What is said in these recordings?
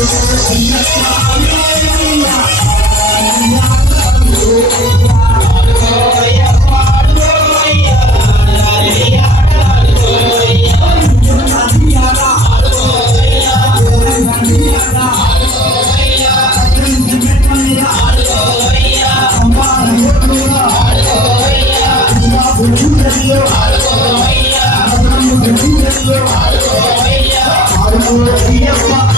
I'm gonna be a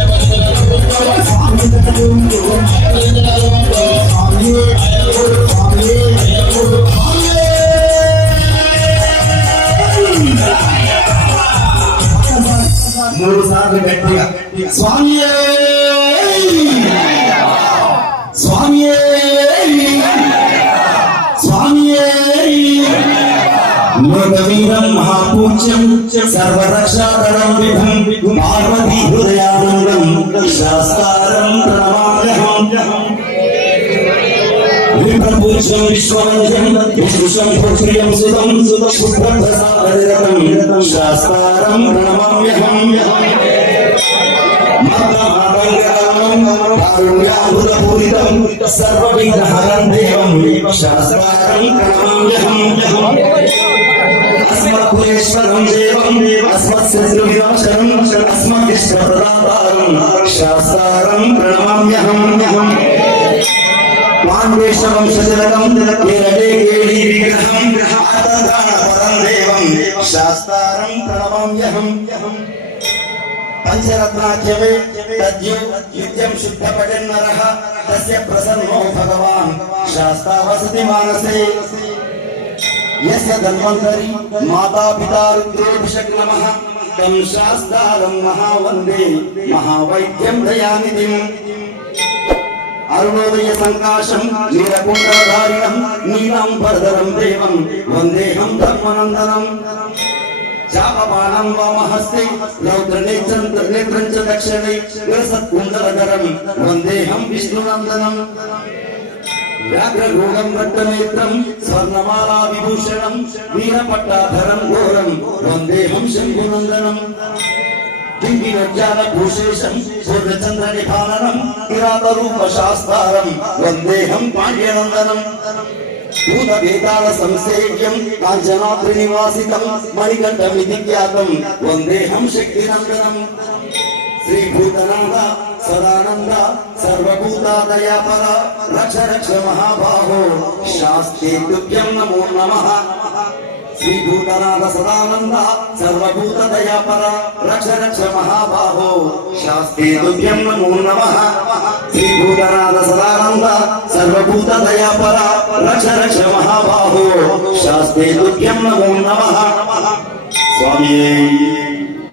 మూడు సార్లు గట్టిగా స్వామి స్వామి స్వామి లోకవీరం మహాపూజ్యం సర్వరక్షాకరం విభం పార్వతీ హృదయానందం శాస్త్రం ప్రణమామ్యహం విప్రపూజ్యం విశ్వవంద్యం విశ్వం పుత్రియం సుతం శుభ్రప్రసాదనిరతం శాస్త్రం ప్రణమామ్యహం కారుణ్యామృతపూరితం సర్వవిఘ్నహరం దేవం శాస్త్రం ప్రణమామ్యహం అస్మత్పురేశ్వరం దేవం అస్మత్శత్రువినాశనం అస్మదిష్టప్రదాతారం శాస్త్రం ప్రణమామ్యహం మాన్వేషవంశజనకం కేరళే కేళీ విగ్రహం ఆతగానపరం దేవం శాస్త్రం ప్రణమామ్యహం పంచరత్నాఖ్యమే తద్యు యుద్ధం శుద్ధపడిన్నరః తస్య ప్రసన్నో భగవాన్ శాస్తా వసతి మానసే యస్య ధన్వంతరి మాతా పితా రుద్రేభిషక్ నమః తం శాస్త్రారం మహావందే మహావైద్యం దయానిధిం అరుణోదయ సంకాశం నీలకుండధారిణం నీలాంబరధరం దేవం వందేహం ధర్మనందనం. చాపమానం వామహస్తే రౌద్రనేత్రం నేత్రం చ దక్షిణే విరసత్కుండలధరం వందేహం విష్ణునందనం. వ్యాఘ్రగూఢం రక్తనేత్రం స్వర్ణమాలా విభూషణం వీరపట్టాధరం ఘోరం వందేహం శంభునందనం. దివ్యజ్ఞాన बिम्बिनोज्ञानभूषेशम् पूर्णचन्द्रनिभाननम् निरातरूपशास्तारम् वन्देहम्, पाण्ड्यनन्दनम्। भूतवेताल संसेव्यं काञ्चनात्रिनिवासितं मणिकण्ठमिति श्रीभूतनाथ, सदानन्द सर्वभूतादयापर रक्ष रक्ष महाबाहो नमो नमः। శ్రీభూతనాథ సదానంద సర్వభూత దయాపర రక్ష రక్ష మహాబాహో. శాస్త్రే తుభ్యం నమో నమ. శ్రీభూతనాథ సదానంద సర్వభూత దయాపర రక్ష రక్ష మహాబాహో. శాస్త్రే తుభ్యం నమో నమ. స్వామి